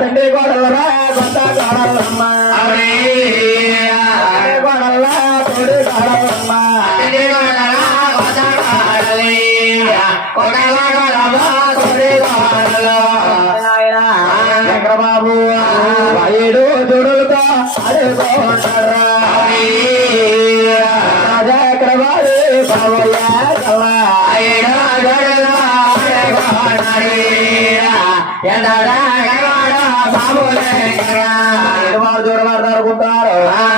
తండ్రి గోడలరా కొత్త గోడలమ్మ గోడల తోడు గోడలమ్మ చంద్రబాబు ఏడు దుడులతో అడుగుంటారా చక్రవాడు బాబు దూరవాడు అనుకుంటారు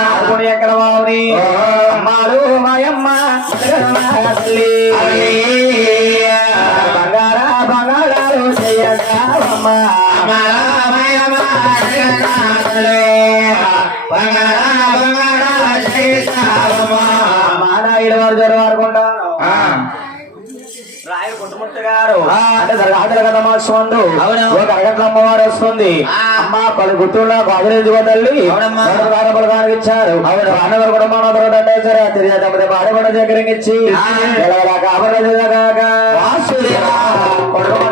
అనుకుని ఎక్కడ బాబుని అమ్మాడు మాయమ్మ తల్లి బంగార బంగారాలు చెయ్యమ్మ వారు దూరం అంటే ఆటల కథ మహోత్సవందు అవును. ఒక అరగట్ల అమ్మవారు వస్తుంది. ఆ. అమ్మ పలు గుర్తున్న బాధలేదు తల్లి? ఇచ్చారు. అవును. అన్నగారు కూడా మన దండేశారు. తెలియకపోతే బాడపడ దగ్గర ఇచ్చి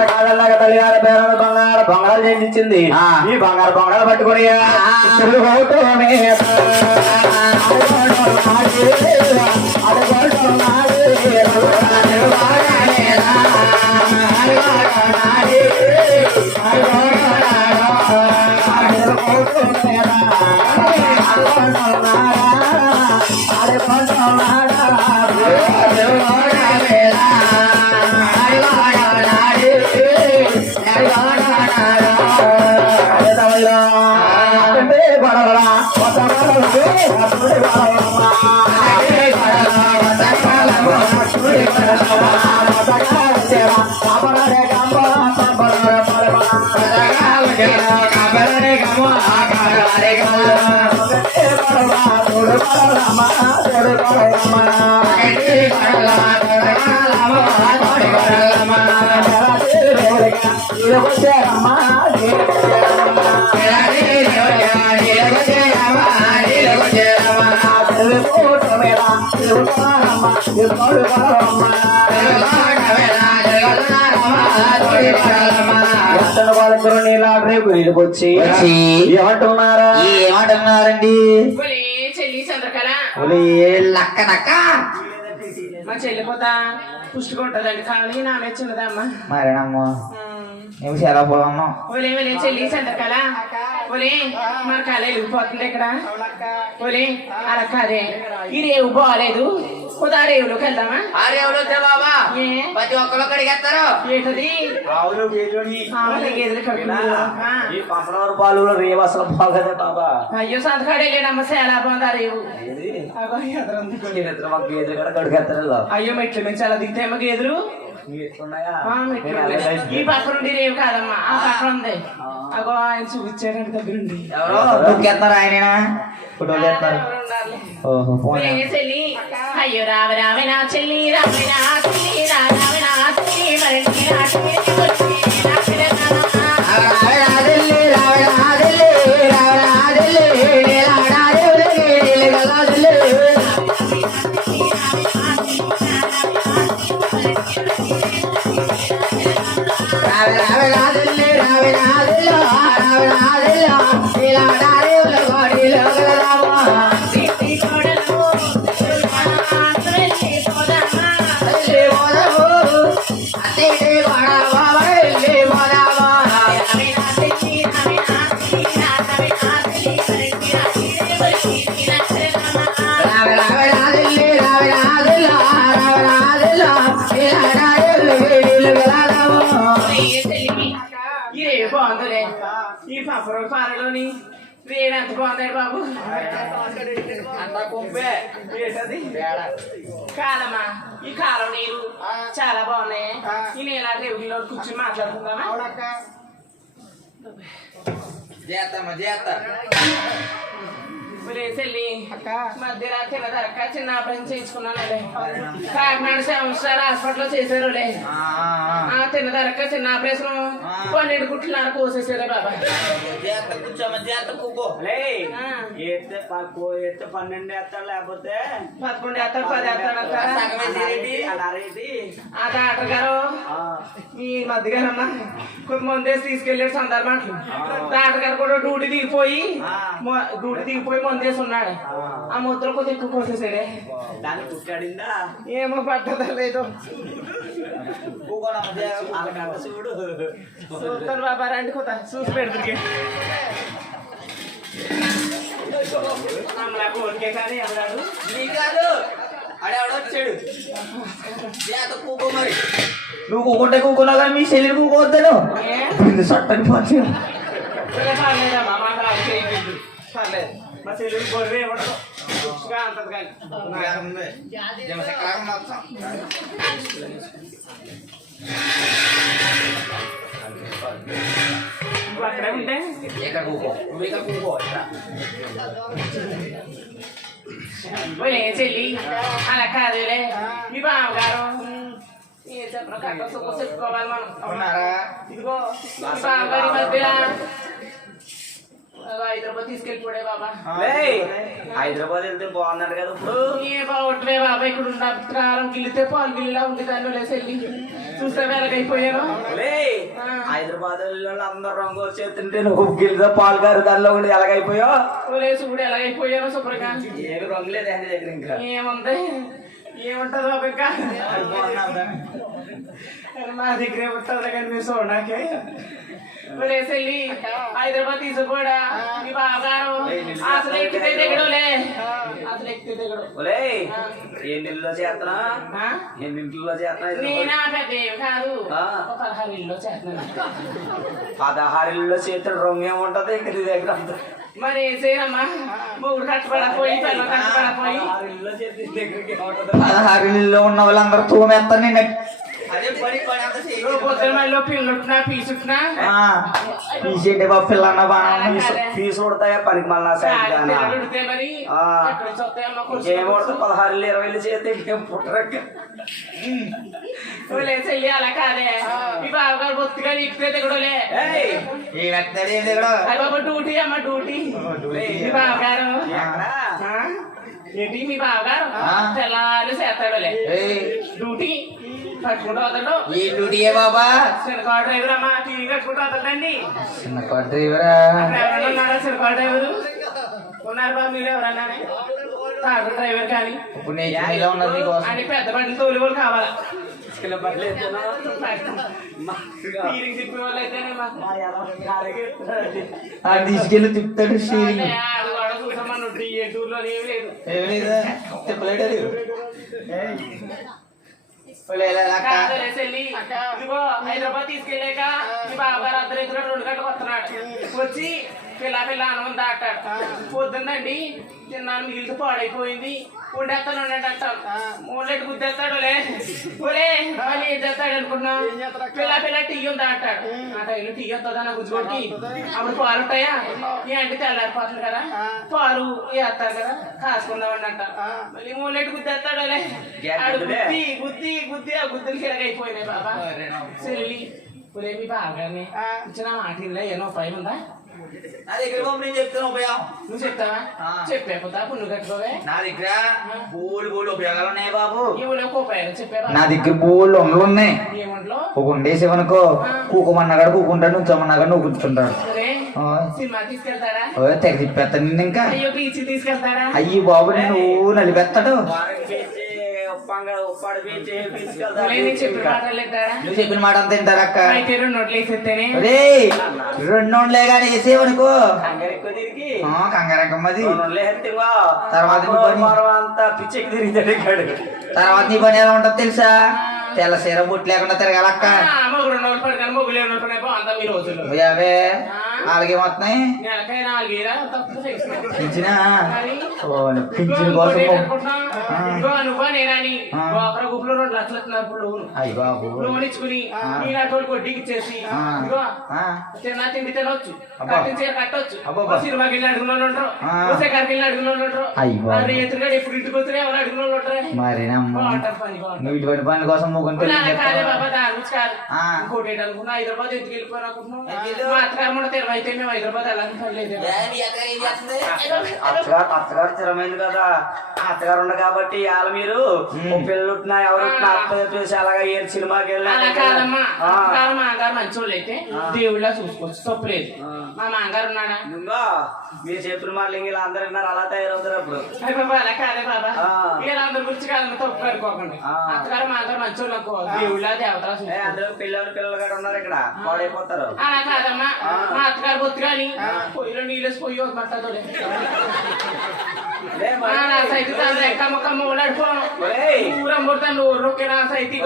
కాదల్లాగా తల్లి గారి పేరు బంగారు బంగారు చేయించింది. ఆ. ఈ బంగారు బంగారు పట్టుకుని తిరుగు హోటల్ మీద. అడుగోడు నాడే, అడుగోడు నాడే, అడుగోడు వచ్చి వచ్చి ఏమంటున్నారా? ఏమంటున్నారండి? ఒలే చెల్లి చంద్రకళ. ఒలి లక్క నక్క మా చెల్లిపోతా పుష్టిగా ఉంటదండి కానీ నా మీద చిన్నదమ్మా. మరేనమ్మా? మేము చాలా పోలమ్మా ఒలే ఒలే చెల్లి చంద్రకళ ఒలే మన కళ వెళ్ళిపోతుంది ఇక్కడ. ఒలే అలా కాదే. ఈ రేవు బాగాలేదు కుదా రేవులోకి వెళ్దామా? ఆరేవులు బాబా ఏ? ప్రతి ఒక్కరు కడిగేస్తారు ఏంటది? ఆవులు గేదెని ఆవుల గేదెలు కడుపులు. ఆ. ఈ పంపనవరం పాలు రేవు అసలు బాగదే బాబా. అయ్యో సంతకాడే లేడమ్మ చాలా బాగుంది ఆ రేవు. గేదెలు కూడా అయ్యో మెట్ల నుంచి అలా దిగుతాయేమో గేదెలు ఈ పక్కన ఉండి రేవు కాదమ్మా ఆ పక్కన ఉంది. అగో ఆయన చూపించారండి దగ్గరుండి. ఎవరో దుక్కేస్తున్నారు ఆయన ఫోటోలు చెల్లి. అయ్యో రావ రావే నా చెల్లి రావే నా చెల్లి రా రావే నా చెల్లి మరండి బాబు. అంతా కొంపే. కాదమ్మా ఈ కాలం నీరు చాలా బాగున్నాయి. ఈ నీళ్ళ రేవులో కూర్చొని మాట్లాడుకుందామా? చేస్తామా చేస్తా వెళ్ళి మధ్యరాత్రి చిన్న ఆపరేషన్ చేయించుకున్నానులే. కాకినాడ సంవత్సరాలు హాస్పిటల్లో చేశారులే. ఆ తిన్నదరక చిన్న ఆపరేషన్ పన్నెండు కుట్లున్నర కోసేసారే బాబా. ఎత్తే పక్కో ఎత్తే పన్నెండు ఎత్తాడు లేకపోతే పదకొండు వేస్తాడు పది. అన్నారేంటి? ఆ డాక్టర్ గారు ఆ, ఈ మధ్య గారమ్మా కొంత మందేసి తీసుకెళ్ళాడు సందర్భం డాక్టర్ గారు కూడా డ్యూటీ దిగిపోయి డ్యూటీ దిగిపోయి ఉన్నాడు ఆ. ముద్ర కొద్దిగా ఎక్కువ కోసేసాడే దాన్ని కుట్టాడిందా ఏమో పట్టదా లేదు. చూడు. చూస్తాను బాబా రండి కొత్త చూసి పెడుతుంది కానీ నీ కాదు. కూకో మరి. నువ్వు కూకుంటే కూకున్నావు కానీ మీ చెల్లి కూకోవద్దాను సట్టని పని మా చెల్లెలు గొర్రె ఇవ్వడం అంతది కానీ నువ్వు అక్కడే ఉంటే ఇక్కడ కూకో నువ్వు ఇక్కడ కూకో ఓలే చెల్లి? అలా కాదులే. మీ బావగారు? చెప్పుకోవాలి మనం. ఇదిగో బావగారి మధ్య హైదరాబాద్ తీసుకెళ్ళిపోడే బాబా. హైదరాబాద్. వెళ్తే బాగున్నాడు కదా ఇప్పుడు. ఏ బావట్లే బాబా ఇక్కడ ఉన్న కాలం గిల్లితే పాలు గిల్లిలా ఉంది దాన్ని లేసి వెళ్ళి. చూస్తే వెలగైపోయాను. హైదరాబాద్ వాళ్ళు అందరు రంగు వచ్చేస్తుంటే నువ్వు గిల్దా పాలు గారు దానిలో ఉండి ఎలాగైపోయావు? ఓలే చూడు ఎలాగైపోయాను శుభ్రంగా? ఏమి రంగు లేదు ఆయన దగ్గర ఇంకా. ఏముంది? ఏముంటది బాబా ఇంకా? మా దగ్గర ఏముంటుంది కానీ మీరు ఒరేసి వెళ్ళి హైదరాబాద్ తీసుకుపోడా? మీ బావగారు అసలు ఎక్కితే దిగడులే అసలు ఎక్కితే దిగడు ఎన్నింటిలో చేస్తున్నా? ఎన్నింటిలో చేస్తున్నా నేనా పెద్ద ఏమి కాదు. పదహారు ఇల్లు చేస్తున్నాను పదహారులో చేతుడు రంగు ఏముంటది? ఇంక నీ దగ్గర అంతా. మరి ఏం చేయనమ్మా? మూడు కష్టపడపోయి పిల్లలు ఏముంటది? పదహారు ఇల్లులో ఉన్న వాళ్ళందరూ తూమేస్తాను నేను తీసేయండి బాబు పిల్లన్న ఫీజు కొడతాయా? పనికి మళ్ళా సైడ్ ఏం కొడతా పదహారు ఇరవై చేతి ఏం పుట్టరక్క. నువ్వులే చెయ్యి అలా కాదే. మీ బావగారు బొత్తిగా నీకుతే దిగడులే డ్యూటీ అమ్మ డ్యూటీ. మీ బావగారు? ఏంటి మీ బావగారు. తెల్లారు చేస్తాడులే. ఏయ్, డ్యూటీ. డ్యూటీయే బాబా? సినకాడు డ్రైవర్ అమ్మా టీవీ కట్టుకుంటూ వదలండి చిన్న డ్రైవరా? ఉన్నారా సినకాడు డ్రైవరు? ఉన్నారు బాబు మీరు ఎవరన్నా తాడు డ్రైవర్ కానీ. ఇప్పుడు నేను ఇలా అని పెద్ద బండి తోలి వాళ్ళు కావాలా? చిన్న తిప్పే వాళ్ళు అయితేనే ఆ తీసుకెళ్ళి తిప్పుతాడు స్టీరింగ్ అదే, అది కూడా చూసామని ఉంటే ఏ టూర్లో ఏమి లేదు. ఏం లేదా? తిప్పలేడు ఇదిగో హైదరాబాద్ తీసుకెళ్ళాక మీ బాబాగారు అర్ధరైతులు రెండు గంటలకు వస్తున్నాడు. వచ్చి పిల్ల పిల్ల అన్నం దాటాడు. పొద్దున్నండి తిన్నాను మిగిలితే పాడైపోయింది. ఉండేస్తాను అంటాను మూడెట్టు గుద్దేస్తాడు ఒలే మళ్ళీ ఏం చేస్తాడు అనుకున్నా? పిల్ల పిల్ల టీ ఉంది అంటాడు ఆ టైంలో టీ వస్తుందా నా గుజ్జుకొట్టి అప్పుడు పాలు ఉంటాయా? ఈ అంటే తెల్లారిపోతుంది కదా. పాలు వేస్తారు కదా కాసుకుందామని అంటారు మళ్ళీ మూలెట్టు గుద్దేస్తాడు గుద్ది గుద్ది గుద్ది ఆ గుద్దులకి ఎలాగైపోయినాయి బాబా. చెల్లి ఒరే మీ బాగానే ఇచ్చిన మాట ఇల్లా ఏమో పైన ఉందా? నేను చెప్తాను ఉపయోగం. నువ్వు చెప్తావా? ఆ. చెప్పే పోతా పుణ్డు కట్టుకోవే. నా దగ్గర బోల్డ్ ఉపయోగాలు ఉన్నాయి బాబు. నా దగ్గర బోల్డ్ వందలు ఉన్నాయి. ఒక ఉండేసేవనుకో కూకోమన్నాడు కూకుంటాడు నువ్వు కూర్చుంటాడు. సినిమా తీసుకెళ్తారా ఓ, తెగ తిప్పేస్తాను ఇంకా అయ్యి బాబు నేను నలిపేస్తాడు. నువ్వు చెప్పిన మాట అంత తింటారక్క అయితే రెండు నోట్లు అదే రెండు కానీ వేసేవనుకో కంగారకమ్మది తర్వాత తర్వాత నీ పని ఎలా ఉంటది తెలుసా? తెల్ల సీర బొట్టు లేకుండా తిరగాలక్క. అవే చేస్తున్నాను పింఛన? పింఛన్ కోసం అయ్యి బాబు. లోన్ ఇచ్చుకుని వడ్డీకి ఇచ్చేసి. తిన్నా తిండి తినొచ్చు. కట్టొచ్చు. సినిమాకి వెళ్ళి ఉంటారు. ఉంటారు. ఎప్పుడు ఇంటికి వస్తే ఎవరు ఉంటారు? నువ్వు ఇటువంటి పనుల కోసం ముగ్గురు కాదే. ఇంకోటి అనుకున్నా హైదరాబాద్ ఎందుకు వెళ్ళిపోయారు అనుకుంటున్నాం మా అత్తగారు కూడా తెలివి అయితే మేము హైదరాబాద్ వెళ్ళాలని పని లేదు అత్తగారు అత్తగారు స్థిరమైంది కదా. అత్తగారు ఉంది కాబట్టి ఇవాళ మీరు పిల్లలు ఎవరు ఉట్టినా అత్త చూసి అలాగా ఏ సినిమాకి వెళ్ళినా అలా కాదమ్మా. ఆ. అత్తగారు మాంగారు మంచోళ్ళు అయితే దేవుళ్ళ చూసుకోవచ్చు తప్పులేదు. మా మాంగారు ఉన్నాడా ఇంకా మీరు చెప్పిన మాట ఇలా అందరు విన్నారు అలా తయారవుతారు అప్పుడు. అలా కాదే బాబా. అందరి గురించి కాదమ్మా తప్పు అనుకోకండి. ఆ. అత్తగారు మాంగారు మంచోళ్ళు అనుకో దేవుళ్ళ దేవతల అందరూ పిల్లలు పిల్లలు కూడా ఉన్నారు ఇక్కడ పాడైపోతారు. అలా కాదమ్మా. మా అత్తగారు బొత్తు కానీ పొయ్యిలో నీళ్ళు పొయ్యి వద్దంటది లే మరి. నా సైతి తండ్రి కమ్మ కమ్మ ఓలాడిపోను ఒరేయ్. ఊరం కొడతాను ఊర్లోకి నా సైతి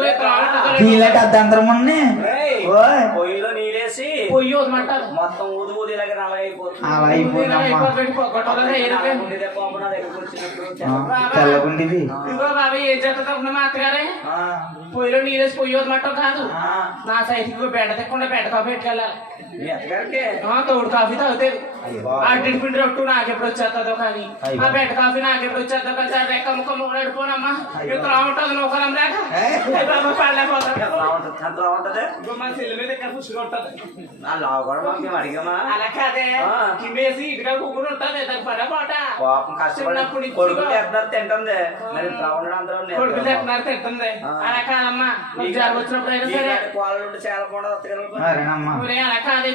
నీళ్ళకి అర్ధంతరం ఉన్నాయి ఏయ్, ఓయ్. పొయ్యిలో నీళ్ళేసి పొయ్యి వదమంటారు మొత్తం ఊది ఊది ఇలాగ నల్లగైపోతుంది అలా అయిపోయిందమ్మా ఏం చేస్తా మా అత్తగారే పొయ్యిలో నీళ్ళేసి పొయ్యి వదమంటాం కాదు. ఆ. నా సైతికి బెడ తెకుండా బెడ కాఫీ పెట్టుకెళ్ళాలి. తోడు కాఫీ బాబు. అడ్డి పిండి రొట్టు నాకెప్పుడు వచ్చేస్తుందో కానీ ఆ బెడ్ కాఫీ నాకెప్పుడు వచ్చేస్తుందో కానీ సార్ రెక్క ముక్క నడిపోనమ్మా ఇట్లా ఉంటుంది నూకలం లేక? ఏయ్. అయ్య బాబా పడలేకపోతాం ఎలా ఉంటుంది ఎంత ఎలా ఉంటది మా చెల్లి మీద ఇక్కడ పుష్గా ఉంటుంది. అలా కాదే. ఇటుగా కుక్కుని ఉంటుంది చిన్నప్పుడు తింటుంది. మరి కొడుకు. తింటున్నారు తింటుంది. అలా కాదమ్మా సరే. అలా కాదే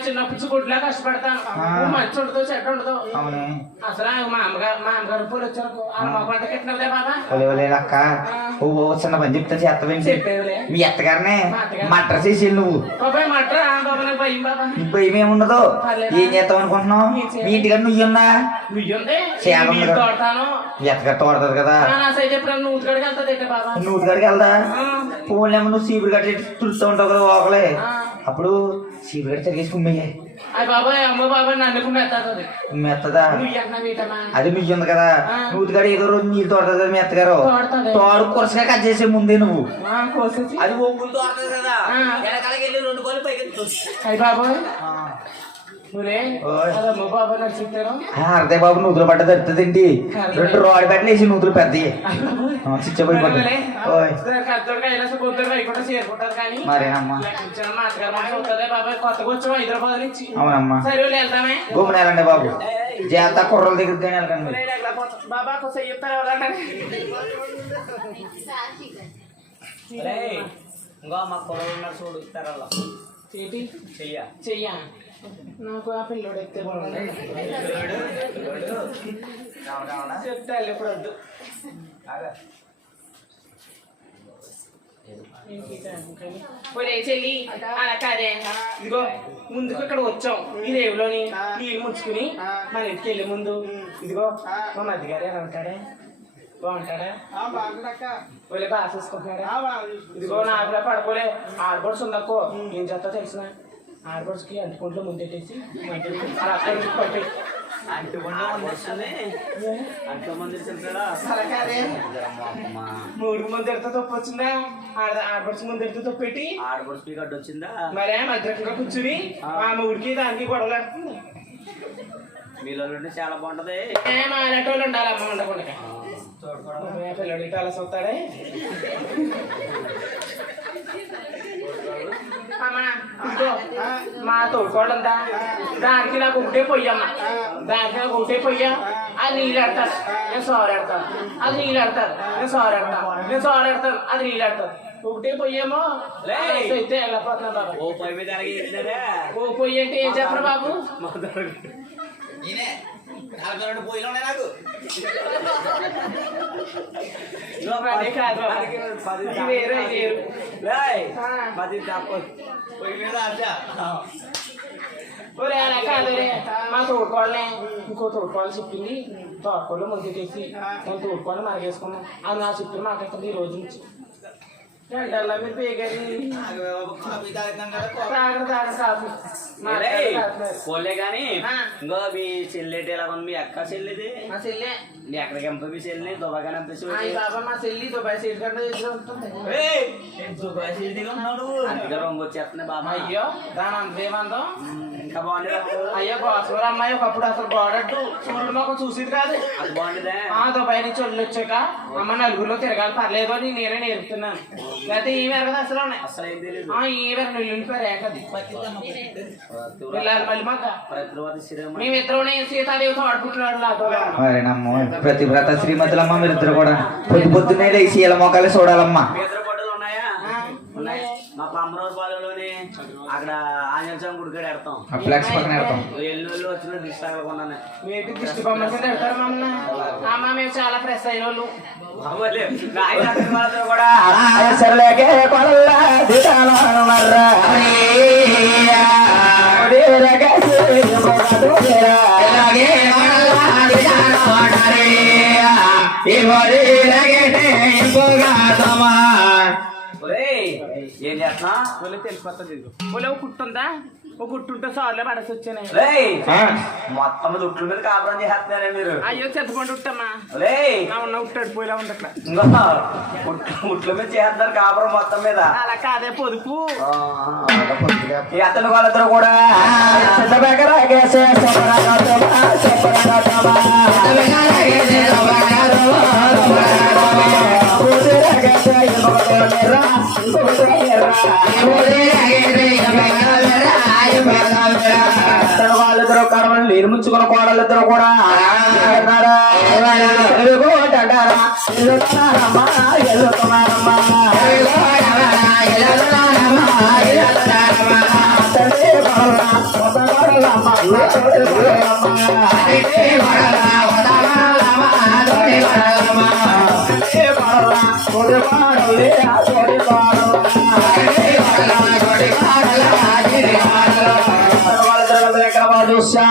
గుడ్లా కష్టపడతాను. నువ్వు మంచి ఉండదు చెడ్డ ఉండదు అవునే. అసలు మా అమ్మగారు మా అమ్మగారు పూలు వచ్చారు. ఆ మా పంట కట్టినదే బాబా. అక్క ఓ చిన్న పని చెప్తా చేస్తావేంటి? చెప్పేవులే. మీ అత్తగారినే. మట్ర చేసి నువ్వు. భయం ఏముండదు? ఏం చేస్తావు అనుకుంటున్నావు? మీ ఇంటికాడ నువ్వు ఉన్నా మీ అత్తగారు తోడుతుంది కదా? ఆ, నా సైజ్ ఎప్పుడన్నా నూతి కడికి వెళ్తుంది అయితే బాబా నువ్వు కాడికి వెళ్దా ఆ. ఫోన్ ఏమో నువ్వు సీపురు కట్టి తుడుస్తూ ఉంటావు కదా ఒకలే ఆ. అప్పుడు సీపురు కట్టి తిరిగేసి కుమ్మయ్యే అయ్య బాబాయ్ అమ్మ బాబాయ్ నన్ను కుమ్మెత్తాది మెత్తదా నువ్వు ఎక్కడ వీటమా అది నువ్వు ఉంది కదా ఆ. నువ్వు కాడ ఏదో రోజు నీళ్ళు తోడుతుంది కదా మీ అత్తగారు తోడుతది. తోడు కొరసగా కట్ చేసే ముందే నువ్వు ఆ, కోసేసి అది ఒగ్గులతో ఆడుతుంది కదా ఆ. వెనకాలకి వెళ్ళి రెండు కోళ్ళు పైకి అదే అమ్మ బాబు నూతులు పడ్డ తడుతుందేంటి రెండు రోడ్ పెట్టలు వేసి నూతులు పెద్దవి అయ్య బాబాయ్ చిచ్చపోయి పడ్డ ఓయ్. కూడా చేరుకుంటారు కానీ మరేనమ్మా. లెక్కించిన మా అత్తగారు మనసు అవుతుందే బాబాయ్ కొత్తగా వచ్చాం హైదరాబాద్ నుంచి? అవునమ్మా. గుమ్మనేలండి బాబు. జాత కుర్రల దగ్గరికి కానీ వెళ్ళకండి. బాబా కొంచెం చెప్తారు ఇంకో మా కుర్రోడు ఉన్నారు చూడు చెయ్య. చెయ్య. నాకు ఆ పిల్లోడు బాగుంది చెప్తా ఇప్పుడు వద్దు ఒరే చెల్లి అలా కాదే ఇదిగో ముందుకు ఇక్కడ వచ్చాం ఈ రేవులోని నీళ్ళు ముంచుకుని మన ఇంటికి వెళ్ళే ముందు ఇదిగో మా మధ్య గారు ఎలా ఉంటాడే బాగుంటాడా బాగా చూసుకుంటున్నాడా ఇదిగో నాకు పడుకోలే ఆడబడుచు ఉందక్కో ఏం చేస్తా తెలిసిన ఆడబడుచుకి అంటుకుంటూ ముందెట్టేసి మూడు ముందు ఎడితే తప్పు వచ్చిందా? ఆడ ఆడపడుచు ముందు ఎడితే తప్పు పెట్టి. ఆడపడు స్పీకర్ వచ్చిందా? మరే మధ్యకంగా కూర్చుని ఆ. మూడికి దానికి గొడవలు ఆడుతుంది. మీలో చాలా బాగుంటది. మా అలాంటి వాళ్ళు ఉండాలి అమ్మ ఉండకుండా ఏ పిల్లడు ఇటు అలా చూస్తాడే మా ఉందా దానికి నాకు ఒకటే పొయ్యమ్మ దానికి నాకు ఒకటే పొయ్య అది నీళ్ళు ఆడతారు నేను సోరు ఆడతాను అది నీళ్ళు ఆడతారు నేను సోరు ఆడతాను నేను సోరు ఆడతాను అది నీళ్ళు ఆడతాను ఒకటే పొయ్యేమో. అయితే వెళ్ళిపోతున్నా బాబా ఓ పై మీద అలాగే చేసినారా ఓ పొయ్యి అంటే ఏం చెప్పరు బాబు నాలుగు రెండు పొయ్యిలు ఉన్నాయి నాకు. పది కాదురే మా తోడుకోళ్ళనే ఇంకో తోడుకోవాలి చెప్పింది. తోడుకోళ్ళు ముందుకేసి నేను తోడుకోవాలి మాకేసుకున్నాం అది నా చెప్పింది మాకెక్కడి ఈ రోజు నుంచి. పోలే ఆ. ఇంకో మీ చెల్లెటి ఎలా ఉంది మీ అక్క చెల్లిది మా చెల్లె మీ ఎక్కడికి ఎంప మీ చెల్లిని దుబాగా అయ్య బాబా మా చెల్లి దుబాయ్ సీట్ కంటే దుబాయ్ నువ్వు? అందుకే రొంగు వచ్చేస్తున్నాయి బాబా అయ్యో దాని అంతేమందో ఇంకా బాగుంది అయ్యో గోసూరు అమ్మాయి ఒకప్పుడు అసలు గోడట్టు సూర్యుడు మాకు చూసేది కాదు. అది బాగుందిదే ఆ దుబాయ్ నుంచి ఒళ్ళు వచ్చాక అమ్మ నలుగురిలో తిరగాలి పర్లేదు అని నేనే నేర్పుతున్నాను. లేకపోతే ఈ వెరగదు అసలు ఉన్నాయి. అసలు ఏం తెలియదు ఆ ఈ వెరగ నిల్లుండిపోయారు ఏకది వెళ్ళాలి మళ్ళీ మాక సీతాదేవితో ఆడుకుంటున్నాడు నాతో ప్రతివ్రత శ్రీమతులమ్మ మీరిద్దరు కూడా పొద్దు పొద్దున్నే లేచి ఇలా మొక్కలు చూడాలమ్మా ఉన్నాయా? ఉన్నాయి. మా పాలలోని అక్కడ ఆంజనేయ స్వామి గుడికాడ పెడతాం ఆ ఫ్లెక్స్ పక్కన పెడతాం ఎల్లు వచ్చిన దిష్టి తగలకుండానే ఏంటి దిష్టి బొమ్మలు కింద పెడతారు మమ్మల్ని. అమ్మ మేము చాలా ఫ్రెష్ అయిన వాళ్ళు. బాగోలే. ఆయన కూడా సరళకే కొడల్లా దిటాలను మర్రా. ఒడిరగా సేయమగదు ఎరా. ఎలాగే ఏం చేస్తున్నా? వాళ్ళు తెలిసిపోతుంది వాళ్ళు ఒక కుట్టుందా ఒక కుట్టుంటే సార్లే పడేసి వచ్చాను. రేయ్ ఆ, మొత్తం దుట్లు మీద కాపురం చేస్తున్నారే మీరు. అయ్యో చెత్తపండు ఉట్టమ్మా రేయ్ నా ఉన్న ఉట్టాడు పోయిలా ఇంకో ఉట్లు మీద చేస్తున్నారు కాపురం మొత్తం మీద. అలా కాదే పొదుపు. అతను వాళ్ళిద్దరు కూడా. వాళ్ళిద్దరు కర్మలు నిర్మించుకున్న కోడలిద్దరు కూడా ఏమన్నారా?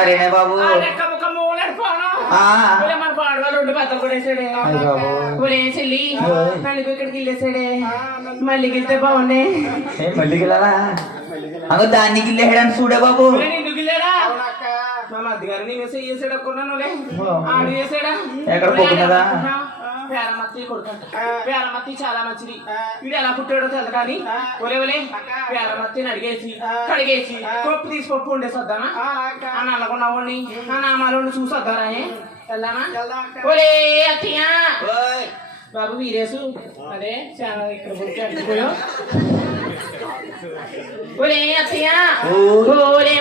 అయ్య బాబు. ఒలే చెల్లి నలుగు ఇక్కడికి వెళ్ళేసాడే మళ్ళీ వెళ్తే బాగున్నాయి ఏ మళ్ళీ గెలరా అగో దాన్ని గిల్లేయడానికి చూడే బాబు. ఎక్కడ పోకున్నదా? పేరమత్తి కొడుకంట. పేరమత్తి చాలా మంచిది. వీడు ఎలా పుట్టాడో తెలు కానీ ఒలే ఒలే పేరమత్తిని అడిగేసి కడిగేసి పప్పు తీసి పప్పు ఉండే సద్దానా ఆ నల్లగొన్నవాడిని ఆ నామాలోని చూసి వద్దారా వెళ్దామా? ఒలే అత్తయ్యా! బాబు వీరేసు. అదే చాలా ఇక్కడ అడ్డుకోయో ఒలే అత్తయ్య! ఓలే